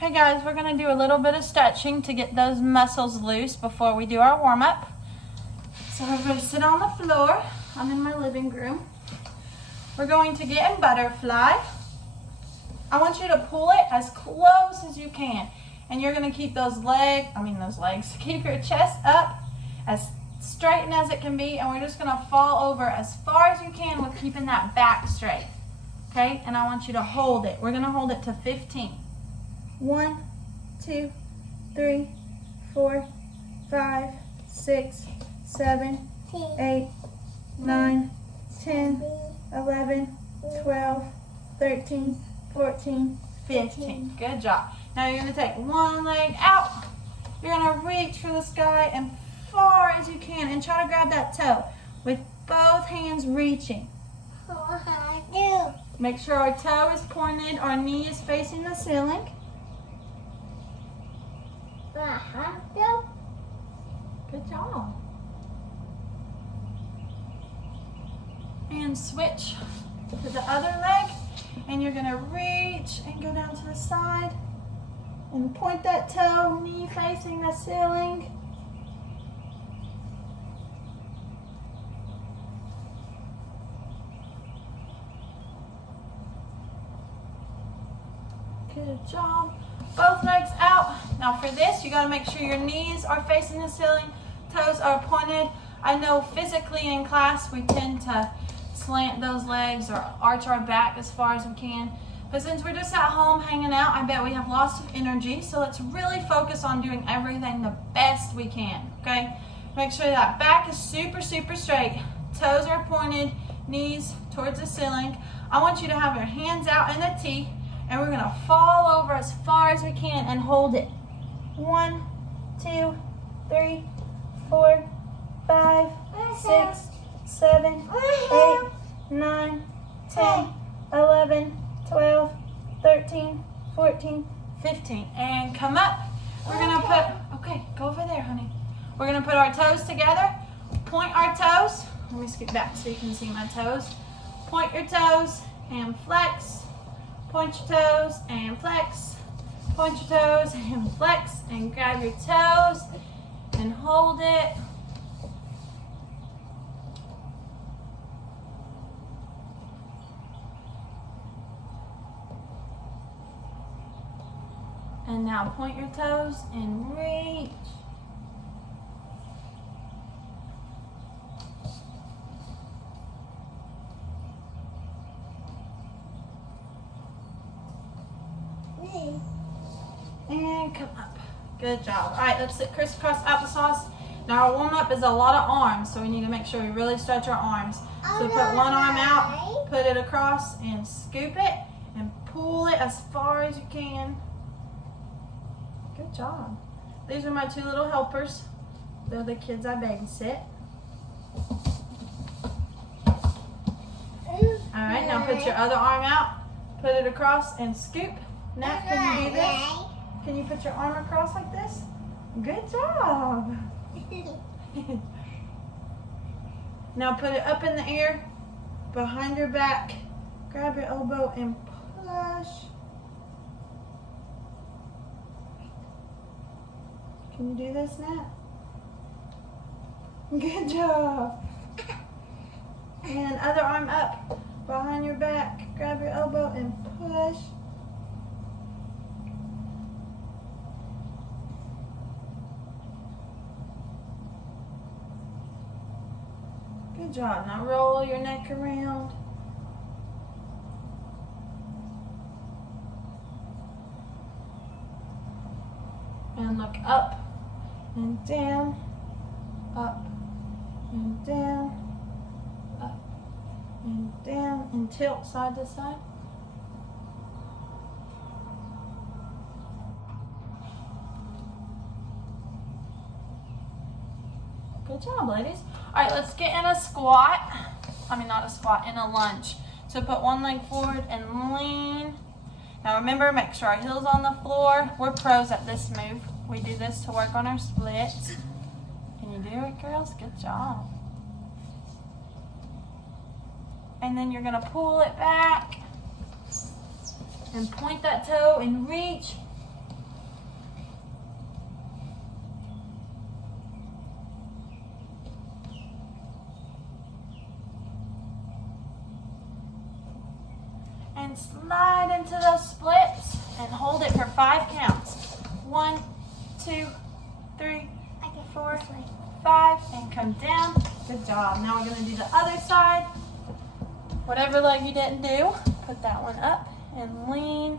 Hey guys, we're gonna do a little bit of stretching to get those muscles loose before we do our warm-up. So we're gonna sit on the floor. I'm in my living room. We're going to get in butterfly. I want you to pull it as close as you can. And you're gonna keep those legs, keep your chest up as straightened as it can be, and we're just gonna fall over as far as you can with keeping that back straight. Okay, and I want you to hold it. We're gonna hold it to 15. 1, 2, 3, 4, 5, 6, 7, 8, 9, 10, 11, 12, 13, 14, 15. Good job. Now you're going to take one leg out. You're going to reach for the sky and far as you can and try to grab that toe with both hands reaching. Make sure our toe is pointed, our knee is facing the ceiling. Good job. And switch to the other leg, and you're gonna reach and go down to the side and point that toe, knee facing the ceiling. Good job. Both legs out. Now for this, you gotta make sure your knees are facing the ceiling, toes are pointed. I know physically in class we tend to slant those legs or arch our back as far as we can. But since we're just at home hanging out, I bet we have lots of energy. So let's really focus on doing everything the best we can, okay? Make sure that back is super, super straight. Toes are pointed, knees towards the ceiling. I want you to have your hands out in a T, and we're gonna fall over as far as we can and hold it. 1, 2, 3, 4, 5, 6, 7, 8, 9, 10, 11, 12, 13, 14, 15. And come up. We're gonna okay, go over there, honey. We're gonna put our toes together, point our toes. Let me scoot back so you can see my toes. Point your toes and flex. Point your toes and flex. Point your toes and flex, and grab your toes and hold it. And now point your toes and reach. And come up. Good job. All right, let's sit crisscross applesauce. Now our warm up is a lot of arms, so we need to make sure we really stretch our arms. So put one arm out, put it across, and scoop it, and pull it as far as you can. Good job. These are my two little helpers. They're the kids I babysit. All right, now put your other arm out, put it across, and scoop. Nat, can you do this? Can you put your arm across like this? Good job. Now put it up in the air, behind your back. Grab your elbow and push. Can you do this, Nat? Good job. And other arm up, behind your back. Grab your elbow and push. Good job. Now roll your neck around. And look up and down, up and down, up and down, and tilt side to side. Good job, ladies. All right, let's get in a squat. Not a squat, in a lunge. So put one leg forward and lean. Now remember, make sure our heel's on the floor. We're pros at this move. We do this to work on our splits. Can you do it, girls? Good job. And then you're gonna pull it back and point that toe and reach. and slide into those splits and hold it for 5 counts. 1, 2, 3, 4, 5, and come down. Good job. Now we're going to do the other side. Whatever leg you didn't do, put that one up and lean.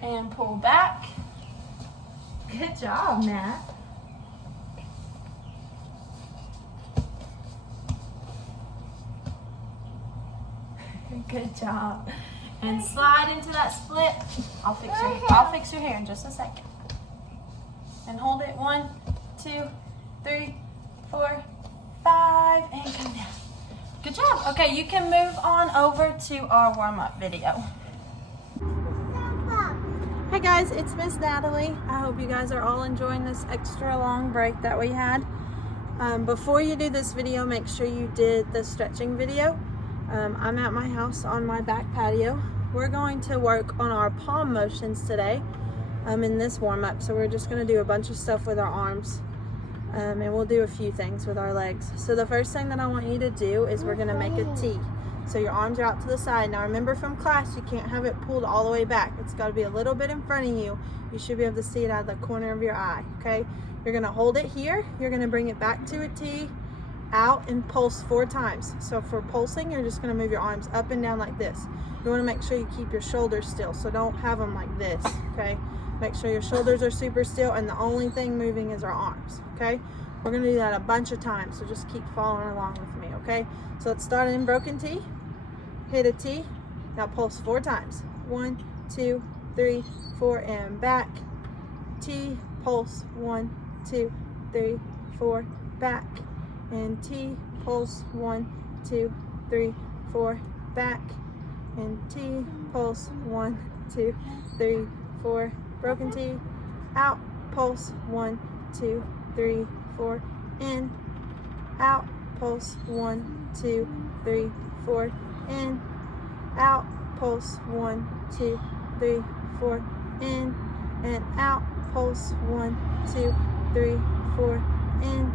And pull back. Good job, Matt. Good job. And slide into that split. I'll fix your hair in just a second. And hold it. 1, 2, 3, 4, 5, and come down. Good job. Okay, you can move on over to our warm-up video. Hey guys, it's Miss Natalie. I hope you guys are all enjoying this extra long break that we had. Before you do this video, make sure you did the stretching video. I'm at my house on my back patio. We're going to work on our palm motions today in this warm-up. So we're just going to do a bunch of stuff with our arms, and we'll do a few things with our legs. So the first thing that I want you to do is we're going to make a T. So your arms are out to the side. Now remember, from class, you can't have it pulled all the way back. It's got to be a little bit in front of you. You should be able to see it out of the corner of your eye, okay? You're going to hold it here. You're going to bring it back to a T, out, and pulse 4 times. So for pulsing, you're just going to move your arms up and down like this. You want to make sure you keep your shoulders still, so don't have them like this, okay? Make sure your shoulders are super still, and the only thing moving is our arms, okay? We're going to do that a bunch of times, so just keep following along with me, okay? So let's start in broken T. Hit a T. Now pulse 4 times. 1, 2, 3, 4, and back. T, pulse 1, 2, 3, 4, back. And T, pulse 1, 2, 3, 4, back. And T, pulse 1, 2, 3, 4, broken T, out, pulse 1, 2, 3, 4, in, out, pulse 1, 2, 3, 4, in, out, pulse 1, 2, 3, 4, in, and out, pulse 1, 2, 3, 4, in,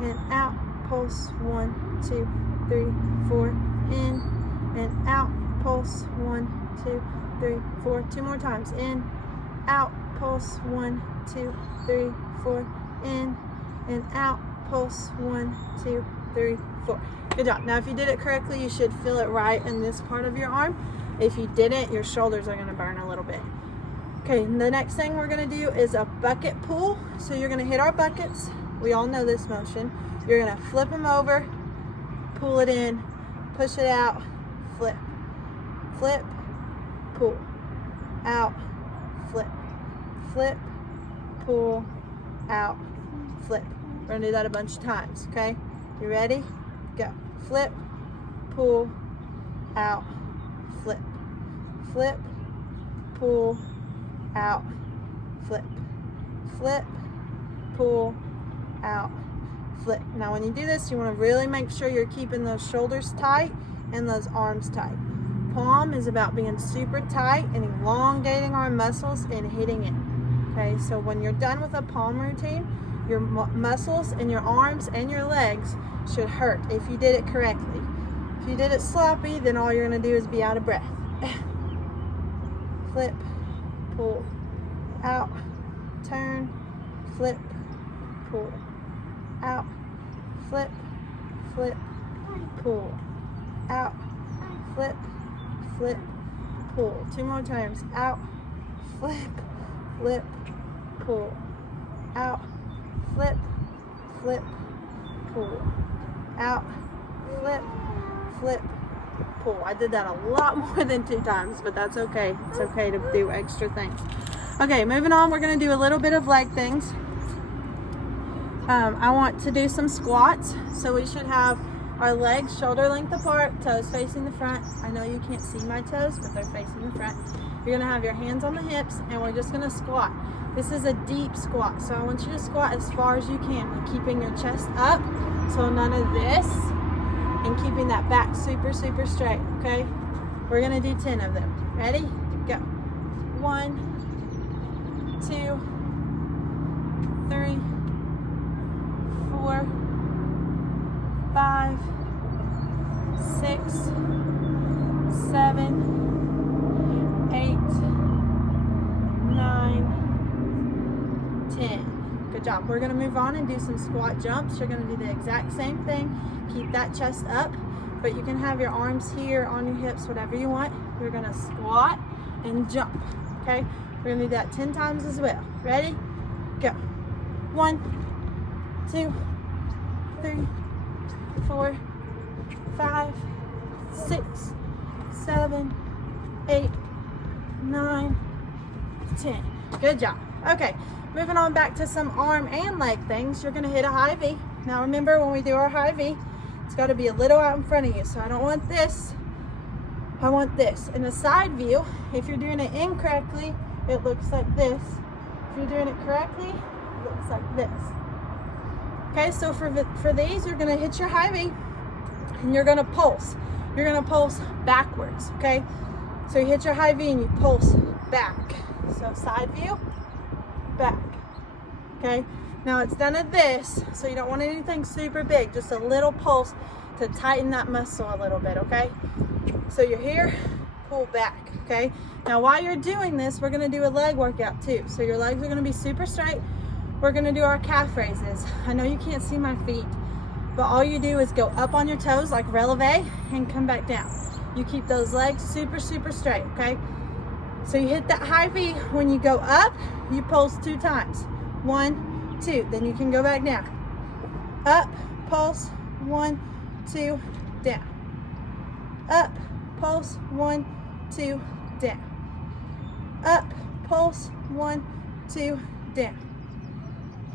and out, pulse 1, 2, 3, 4, in, and out, pulse 1, 2, 3, 4, 2 more times, in, out, pulse 1, 2, 3, 4, in, and out, pulse 1, 2, 3, 4. Good job. Now if you did it correctly, you should feel it right in this part of your arm. If you didn't, your shoulders are going to burn a little bit. Okay, the next thing we're going to do is a bucket pull. So you're going to hit our buckets. We all know this motion. You're going to flip them over, pull it in, push it out, flip, flip, pull, out, flip, flip, pull, out, flip. We're going to do that a bunch of times, okay? You ready? Go. Flip, pull, out, flip, flip, pull, out, flip, flip, pull, out, flip. Now when you do this, you want to really make sure you're keeping those shoulders tight and those arms tight. Palm is about being super tight and elongating our muscles and hitting it. Okay, so when you're done with a palm routine, your muscles and your arms and your legs should hurt if you did it correctly. If you did it sloppy, then all you're going to do is be out of breath. Flip, pull, out, turn, flip, pull, out, flip, flip, pull, out, flip, flip, pull. 2 more times. Out, flip, flip, pull, out, flip, flip, pull, out, flip, flip, pull. I did that a lot more than 2 times, but that's okay. It's okay to do extra things. Okay, moving on, we're going to do a little bit of leg things. I want to do some squats, so we should have our legs shoulder length apart, toes facing the front. I know you can't see my toes, but they're facing the front. You're going to have your hands on the hips, and we're just going to squat. This is a deep squat, so I want you to squat as far as you can, keeping your chest up, so none of this, and keeping that back super, super straight, okay? We're going to do 10 of them. Ready? Go. 1, 2, 3, 4, 5, 6, 7, 8, 9, 10. Good job. We're going to move on and do some squat jumps. You're going to do the exact same thing. Keep that chest up, but you can have your arms here on your hips, whatever you want. We're going to squat and jump. Okay? We're going to do that 10 times as well. Ready? Go. 1, 2, 3, 4, 5, 6, 7, 8, 9, 10. Good job. Okay, moving on back to some arm and leg things. You're going to hit a high V. Now remember, when we do our high V, it's got to be a little out in front of you. So I don't want this. I want this. In the side view, if you're doing it incorrectly, it looks like this. If you're doing it correctly, it looks like this. Okay, so for these, you're going to hit your high V and you're going to pulse. You're going to pulse backwards, okay? So you hit your high V and you pulse back. So side view, back, okay? Now it's done at this, so you don't want anything super big, just a little pulse to tighten that muscle a little bit, okay? So you're here, pull back, okay? Now while you're doing this, we're gonna do a leg workout too. So your legs are gonna be super straight. We're gonna do our calf raises. I know you can't see my feet, but all you do is go up on your toes like releve and come back down. You keep those legs super, super straight, okay? So you hit that high V. When you go up, you pulse 2 times. 1, 2. Then you can go back down. Up, pulse, 1, 2, down. Up, pulse, 1, 2, down. Up, pulse, 1, 2, down.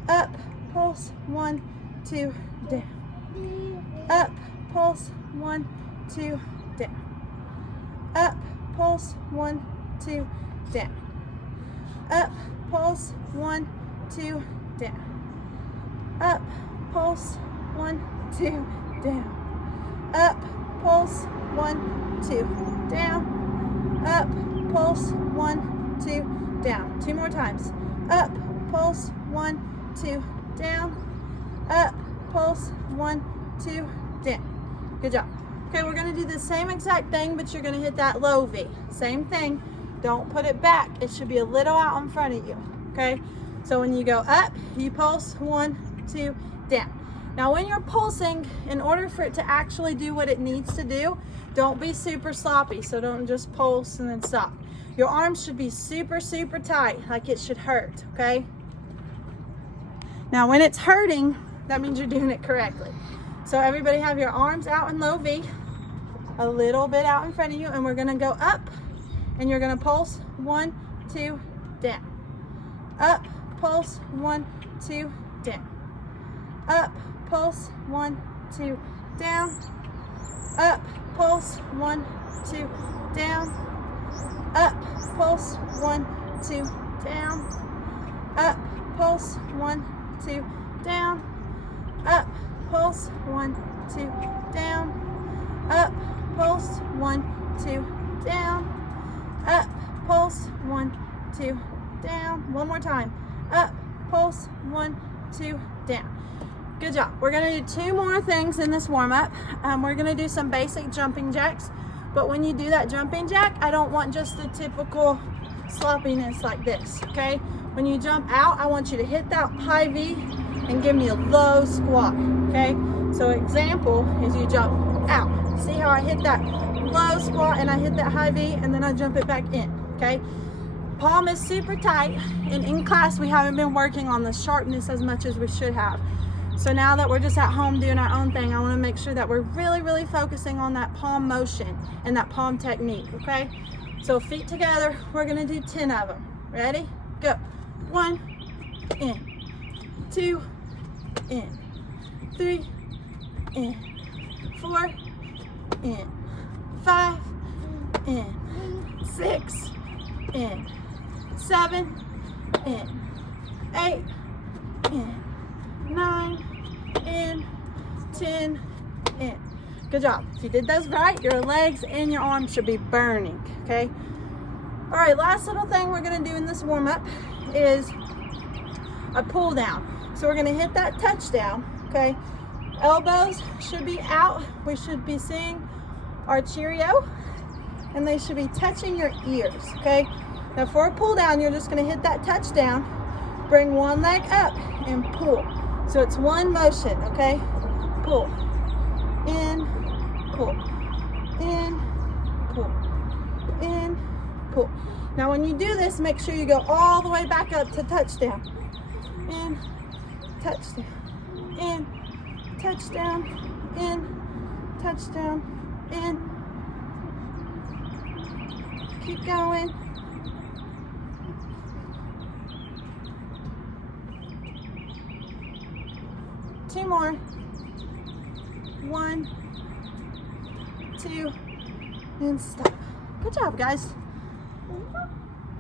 Up, pulse, 1, 2, down. Up, pulse, 1, 2, down. Up, pulse, 1, 2, down. Up, pulse, 1, 2, down. Up, pulse, 1, 2, down. Up, pulse, 1, 2, down. Up, pulse, 1, 2, down. 2 more times. Up, pulse, 1, 2, down. Up, pulse, 1, 2, down. Good job. Okay, we're gonna do the same exact thing, but you're gonna hit that low V. Same thing. Don't put it back. It should be a little out in front of you. Okay? So when you go up, you pulse 1, 2, down. Now when you're pulsing, in order for it to actually do what it needs to do, don't be super sloppy. So don't just pulse and then stop. Your arms should be super, super tight, like it should hurt, okay? Now when it's hurting, that means you're doing it correctly. So everybody have your arms out in low V, a little bit out in front of you, and we're gonna go up, and you're gonna pulse 1, 2, down. Up, pulse 1, 2, down. Up, pulse 1, 2, down. Up, pulse 1, 2, down. Up, pulse 1, 2, down. Up, pulse 1, 2, down. Up, pulse 1, 2, down. Up, pulse 1, 2, down. Up, pulse 1, 2, down. One more time. Up, pulse 1, 2, down. Good job. We're gonna do 2 more things in this warm-up. We're gonna do some basic jumping jacks, but when you do that jumping jack, I don't want just the typical sloppiness like this, okay? When you jump out, I want you to hit that high V and give me a low squat, okay? So example is you jump out. See how I hit that low squat and I hit that high V and then I jump it back in, okay? Palm is super tight, and in class we haven't been working on the sharpness as much as we should have. So now that we're just at home doing our own thing, I want to make sure that we're really, really focusing on that palm motion and that palm technique, okay? So feet together, we're going to do 10 of them. Ready? Go. 1, in. 2, in. 3, in. 4, in. 5, in. 6, in. 7, in. 8, in. 9, in. 10, in. Good job. If you did those right, your legs and your arms should be burning, okay? All right, last little thing we're gonna do in this warm-up is a pull down. So we're gonna hit that touchdown, okay? Elbows should be out. We should be seeing our Cheerio, and they should be touching your ears, okay? Now for a pull down, you're just gonna hit that touch down, bring one leg up and pull. So it's one motion, okay? Pull, in, pull, in, pull, in, pull. Now when you do this, make sure you go all the way back up to touchdown. In, touchdown, in, touchdown, in, touchdown, in. Keep going. Two more. 1, 2, and stop. Good job, guys.